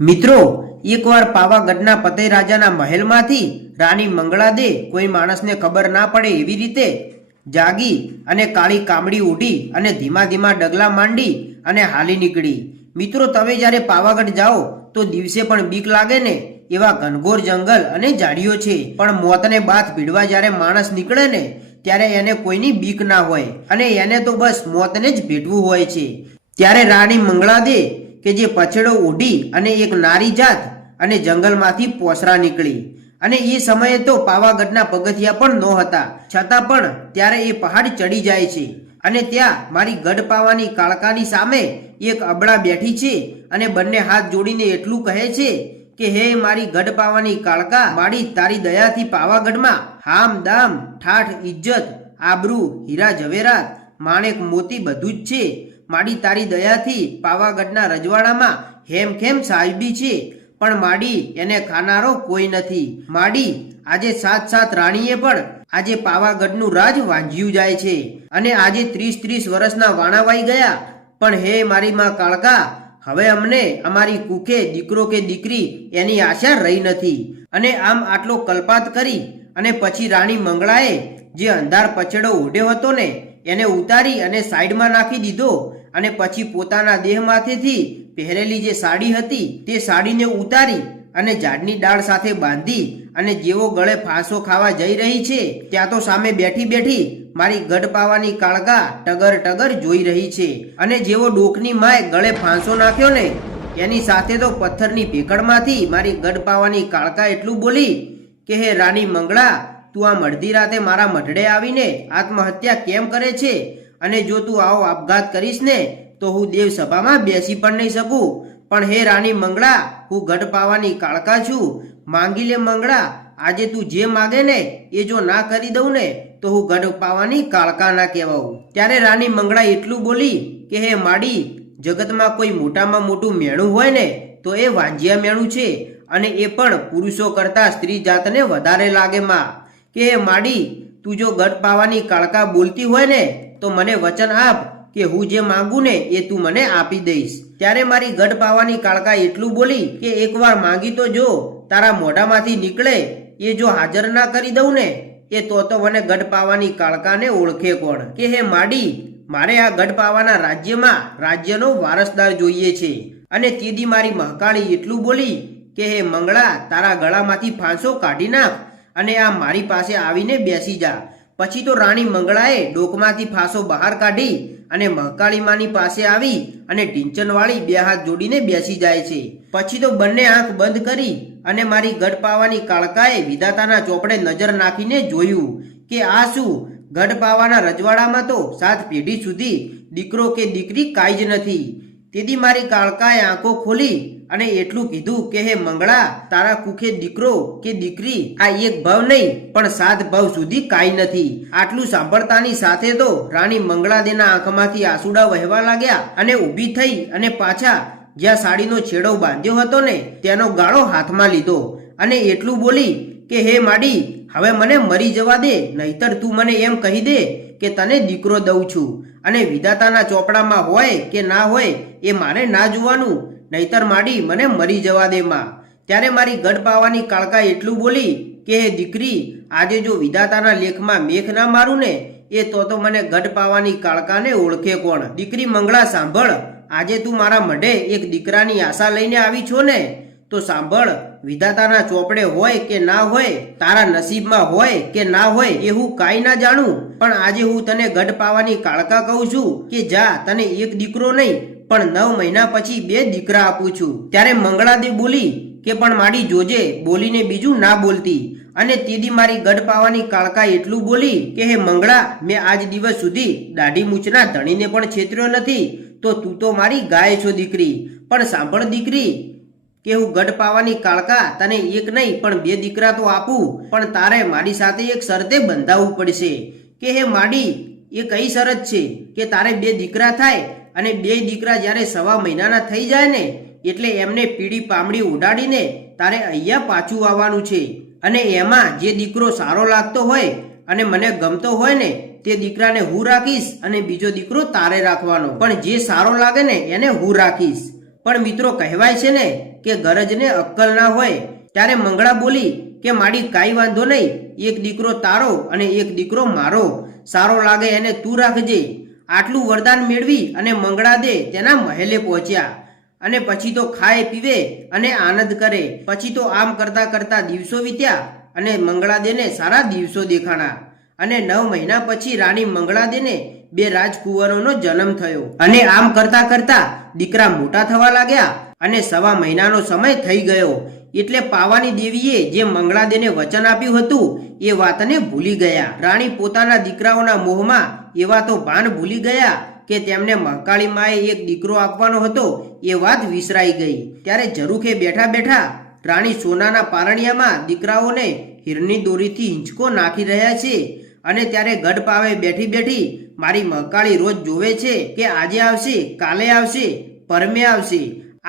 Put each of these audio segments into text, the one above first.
મિત્રો, એકવાર પાવાગઢના પતઈ રાજાના મહેલમાંથી રાણી મંગળાદે કોઈ માણસને ખબર ના પડે એવી રીતે જાગી અને કાળી કામડી ઉઠી અને ધીમા ધીમા ડગલા માંડી અને હાલી નીકળી. મિત્રો, તમે જ્યારે પાવાગઢ જાઓ, તો દિવસે પણ બીક લાગે ને? એવા ઘનઘોર જંગલ અને ઝાડીઓ છે. પણ મોતને બાથ ભીડવા જ્યારે માણસ નીકળે ને, ત્યારે એને કોઈની બીક ના હોય. અને એને તો બસ મોતને જ ભેટવું હોય છે. ત્યારે રાણી મંગળાદે કે જે પછેડો ઉડી અને એક નારી જાત અને જંગલમાંથી પોસરા નીકળી. અને એ સમયે તો પાવાગઢના પગથિયા પણ નહોતા. છતાં પણ ત્યારે એ પહાડ ચડી જાય છે. અને ત્યાં મારી ગઢ પાવાની કાળકાની સામે એક અબળા બેઠી છે અને બંને હાથ જોડીને એટલું કહે છે કે, હે મારી ગઢ પાવાની કાળકા, મારી તારી દયાથી પાવાગઢમાં હામ દામ, ઠાઠ ઇજ્જત આબરૂ, હીરા, ઝવેરાત, માણેક મોતી બધું જ છે. માડી તારી દયાથી પાવાગઢના રજવાડામાં હેમખેમ સાહેબી છે. પણ માડી એને ખાનારો કોઈ નથી. માડી આજે સાત સાત રાણીએ પણ આજે પાવાગઢનું રાજ વાંજ્યું જાય છે. અને આજે ત્રીસ ત્રીસ વર્ષના વાણાવાઈ ગયા. પણ હે મારી માં કાળકા, હવે અમને અમારી કુખે દીકરો કે દીકરી એની આશા રહી નથી. અને આમ આટલો કલ્પાત કરી અને પછી રાણી મંગળાએ જે અંધાર પછેડો ઓઢ્યો હતો ને, એને ઉતારી અને સાઈડમાં નાખી દીધો. અને પછી પોતાના દેહમાંથેથી પહેરેલી જે સાડી હતી, તે સાડીને ઉતારી અને ઝાડની ડાળ સાથે બાંધી અને જેવો ગળે ફાંસો ખાવા જઈ રહી છે, ત્યાં તો સામે બેઠી બેઠી મારી ગઢ પાવાની કાળગા ટગર ટગર જોઈ રહી છે. અને જેવો ડોકની માય ગળે ફાંસો નાખ્યો ને, એની સાથે તો પથ્થરની ભેકડમાંથી મારી ગઢ પાવાની કાળકા એટલું બોલી કે, હે રાણી મંગળા, તું આ અડધી રાતે મારા મઢડે આવીને આત્મહત્યા કેમ કરે છે? અને જો તું આવો આપઘાત કરીશ ને, તો હું દેવ સભામાં બેસી પણ નહીં શકું. પણ હે રાણી મંગળા, હું ઘટ પાવાની કાળકા છું. માંગી લે મંગળા, આજે તું જે માગે ને, એ જો ના કરી દઉં ને, તો હું ગઢ પાવાની કાળકા ના કહેવાઉં. ત્યારે રાણી મંગળા એટલું બોલી કે, હે માડી, જગતમાં કોઈ મોટામાં મોટું મેણું હોય ને, તો એ વાંજિયા મેણું છે. અને એ પણ પુરુષો કરતા સ્ત્રી જાતને વધારે લાગે માં. કે, હે માડી તું જો ગઢ પાવાની કાળકા બોલતી હોય ને, તો મને વચન આપ કે હું જે માંગુ ને, એ તું મને આપી દઈશ. ત્યારે મારી ગઢ પાવાની કાળકા એટલું બોલી કે એકવાર માંગી તો જો, તારા મોઢામાંથી નીકળે, એ જો હાજર ના કરી દઉં ને, એ તો તો મને ગઢ પાવાની કાળકાને ઓળખે કોણ? કે હે માડી, મારે આ ગઢ પાવાના રાજ્યમાં રાજ્યનો વારસદાર જોઈએ છે. અને તેદી મારી મહાકાળી એટલું બોલી કે હે મંગળા, તારા ગળામાંથી ફાંસો કાઢી નાખ અને આ મારી પાસે આવીને બેસી જા. પછી તો રાણી મંગળાએ ડોકમાંથી ફાંસો બહાર કાઢી અને મહકાળી માની પાસે આવી અને ઢીંચનવાળી બે હાથ જોડીને બેસી જાય છે. પછી તો બંને આંખ બંધ કરી અને મારી ગઢ પાવાની કાળકાએ વિધાતાના ચોપડે નજર નાખીને જોયું કે આ શું? ગઢ પાવાના રજવાડામાં તો સાત પેઢી સુધી દીકરો કે દીકરી કાંઈ જ નથી. તેથી મારી કાળકાએ આંખો ખોલી અને એટલું કીધું કે, હે મંગળા, તારા કુખે દીકરો કે દીકરી, આ એક ભાવ નહીં, પણ સાત ભાવ સુધી કાંઈ નથી. આટલું સાંભળતાની સાથે તો રાણી મંગળાદેના આંખમાંથી આંસુડા વહેવા લાગ્યા અને ઊભી થઈ અને પાછા જ્યાં સાડીનો છેડો બાંધ્યો હતો ને તેનો ગાળો હાથમાં લીધો અને એટલું બોલી કે, હે માડી, હવે મને મરી જવા દે, નહીતર તું મને એમ કહી દે કે તને દીકરો દઉં છું અને વિધાતાના ચોપડામાં હોય કે ના હોય એ મારે ના જોવાનું નહીતર માડી, મને મરી જવા દે માં. ત્યારે મારી ગઢ પાવાની કાળકા એટલું બોલી કે, હે દીકરી, આજે જો વિધાતાના લેખમાં મેઘ ના મારું ને, એ તો તો મને ગઢ પાવાની કાળકાને ઓળખે કોણ? દીકરી મંગળા, સાંભળ, આજે તું મારા મઢે એક દીકરાની આશા લઈને આવી છો ને, તો સાંભળ, વિધાતાના ચોપડે હોય કે ના હોય, તારા નસીબમાં હોય કે ના હોય, એ હું કાંઈ ના જાણું. પણ આજે હું તને ગઢ પાવાની કાળકા કહું છું કે, જા, તને એક દીકરો નહીં પણ નવ મહિના પછી બે દીકરા આપું છું. ત્યારે મંગળાદેવ બોલી કે પણ માડી જોજે, બોલીને બીજું ના બોલતી. અને તેદી મારી ગઢ પાવાની કાળકા એટલું બોલી કે, હે મંગળા, મેં આજ દિવસ સુધી દાઢી મૂછના ધણીને પણ છેતર્યો નથી. તો તું તો મારી ગાય છો દીકરી. પણ સાંભળ દીકરી, કે હું ગઢ પાવાની કાળકા, તને એક નહીં, પણ બે દીકરા તો આપું. પણ તારે મારી સાથે એક શરતે બંધાવવું પડશે. કે, હે માડી, એ કઈ શરત છે? કે તારે બે દીકરા થાય અને બે દીકરા જ્યારે સવા મહિનાના થઈ જાય ને, એટલે એમને પીળી પામડી ઉડાડીને તારે અહીંયા પાછું આવવાનું છે. અને એમાં જે દીકરો સારો લાગતો હોય અને મને ગમતો હોય ને, તે દીકરાને હું રાખીશ અને બીજો દીકરો તારે રાખવાનો. પણ જે સારો લાગે ને, એને હું રાખીશ. પણ મિત્રો કહેવાય છે ને કે ગરજને અક્કલ ના હોય. ત્યારે મંગળા બોલી કે મારી કાંઈ વાંધો નહીં, એક દીકરો તારો અને એક દીકરો મારો. સારો લાગે એને તું રાખજે. આટલું વરદાન મેળવી અને મંગળા દે તેના મહેલે પહોંચ્યા. અને પછી તો ખાય, પીવે અને આનંદ કરે. પછી તો આમ કરતા કરતા દિવસો વીત્યા અને મંગળાદેને સારા દિવસો દેખાણા. અને નવ મહિના પછી રાણી મંગળાદેને બે રાજકુંવરોનો જન્મ થયો. અને આમ કરતા કરતા દીકરા મોટા થવા લાગ્યા અને સવા મહિનાનો સમય થઈ ગયો. એટલે પાવાની દેવીએ જે મંગળાદેને વચન આપ્યું હતું, એ વાતને ભૂલી ગયા. રાણી પોતાના દીકરાઓના મોહમાં એવા તો ભાન ભૂલી ગયા કે તેમને મહાકાળી માએ એક દીકરો આપવાનો હતો, એ વાત વિસરાઈ ગઈ. ત્યારે જરૂખે બેઠા બેઠા રાણી સોનાના પારણિયામાં દીકરાઓને હીરની દોરીથી હિંચકો નાખી રહ્યા છે અને ત્યારે ગઢ પાવે બેઠી બેઠી મારી મહાકાળી રોજ જોવે છે કે આજે આવશે, કાલે આવશે, પરમે આવશે.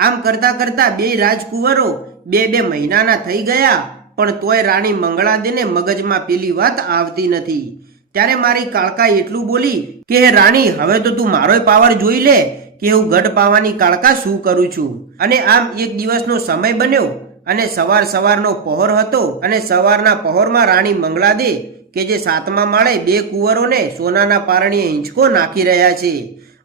આમ કરતા કરતા બે રાજકુંવરો બે બે મહિનાના થઈ ગયા, પણ તોય રાણી મંગળાદેને મગજમાં પેલી વાત આવતી નથી. ત્યારે મારી કાળકા એટલું બોલી કે રાણી, હવે તો તું મારોય પાવર જોઈ લે કે હું ગઢ પાવાની કાળકા શું કરું છું. અને આમ એક દિવસનો સમય બન્યો અને સવાર સવારનો પહોર હતો અને સવારના પહોરમાં રાણી મંગળાદે કે જે સાતમા માળે બે કુંવરોને સોનાના પારણીએ હિંચકો નાખી રહ્યા છે.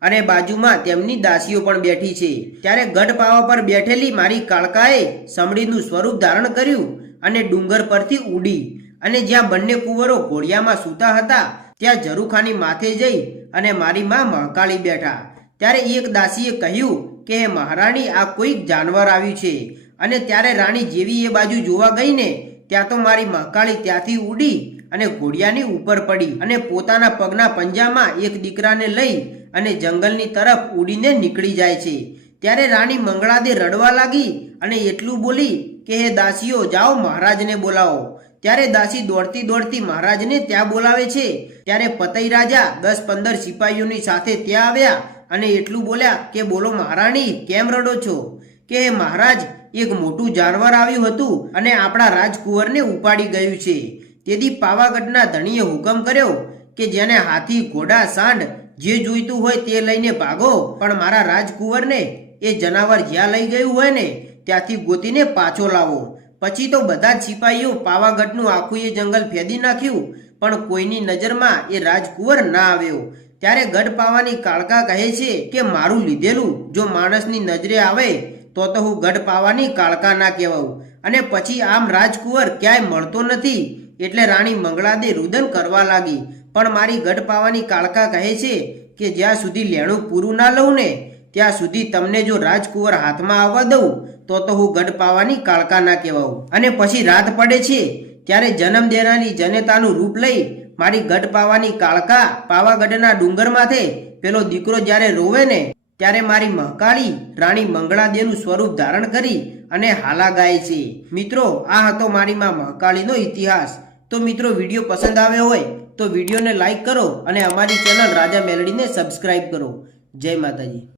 અને બાજુમાં તેમની દાસીઓ પણ બેઠી છે. ત્યારે ગઢ પાવા પર બેઠેલી મારી કાળકાએ સમડીનું સ્વરૂપ ધારણ કર્યું અને ડુંગર પરથી ઉડી અને જ્યાં બંને કુંવરો ઘોડિયામાં સૂતા હતા, ત્યાં ઝરૂખાની માથે જઈ અને મારી માં મહાકાળી બેઠા. ત્યારે એક દાસીએ કહ્યું કે, હે મહારાણી, આ કોઈક જાનવર આવ્યું છે. અને ત્યારે રાણી જેવી એ બાજુ જોવા ગઈને ત્યાં તો મારી મહાકાળી ત્યાંથી ઉડી અને ઘોડિયાની ઉપર પડી અને પોતાના પગના પંજામાં એક દીકરાને લઈ અને જંગલની તરફ ઉડીને નીકળી જાય છે. ત્યારે રાણી મંગળાદે રડવા લાગી અને એટલું બોલી કે, હે દાસીઓ, જાઓ મહારાજને બોલાવો. ત્યારે દાસી દોડતી દોડતી મહારાજને ત્યાં બોલાવે છે. ત્યારે પતઈ રાજા દસ પંદર સિપાહીઓની સાથે ત્યાં આવ્યા અને એટલું બોલ્યા કે, બોલો મહારાણી, કેમ રડો છો? કે, હે મહારાજ, એક મોટું જાનવર આવ્યું હતું અને આપણા રાજકુંવરને ઉપાડી ગયું છે. તેથી પાવાગઢના ધણીએ હુકમ કર્યો કે, જેને હાથી, ઘોડા સાંડ જે જોઈતું હોય તે લઈને ભાગો, પણ મારા રાજકુંવરને એ જનાવર જ્યાં લઈ ગયું હોય ને, ત્યાંથી ગોતીને પાછો લાવો. પછી તો બધા જ સિપાહીઓ પાવાગઢનું આખું એ જંગલ ફેદી નાખ્યું, પણ કોઈની નજરમાં એ રાજકુંવર ના આવ્યો. ત્યારે ગઢ પાવાની કાળકા કહે છે કે, મારું લીધેલું, જો માણસની નજરે આવે, તો તો હું ગઢ પાવાની કાળકા ના કહેવાઉં. અને પછી આમ રાજકુંવર ક્યાંય મળતો નથી, એટલે રાણી મંગળાદે રુદન કરવા લાગી. પણ મારી ગઢ પાવાની કાળકા કહે છે કે જ્યાં સુધી લેણું પૂરું ના લઉં ને, ત્યાં સુધી તમને જો રાજકુંવર હાથમાં આવવા દઉં, તો તો હું ગઢ પાવાની કાળકા ના કહેવાઉં. અને પછી રાત પડે છે, ત્યારે જન્મ દેનારી જનેતાનું રૂપ લઈ મારી ગઢ પાવાની કાળકા પાવાગઢના ડુંગર માથે પેલો દીકરો જ્યારે રોવે ને, ત્યારે મારી મહકાળી રાણી મંગળાદેવનું સ્વરૂપ ધારણ કરી અને હાલા ગાય છે. મિત્રો, આ હતો મારી માં મહકાળીનો ઇતિહાસ. તો મિત્રો, વીડિયો પસંદ આવ્યો હોય તો વિડીયોને લાઇક કરો અને અમારી ચેનલ રાજા મેલડીને સબસ્ક્રાઈબ કરો. જય માતાજી.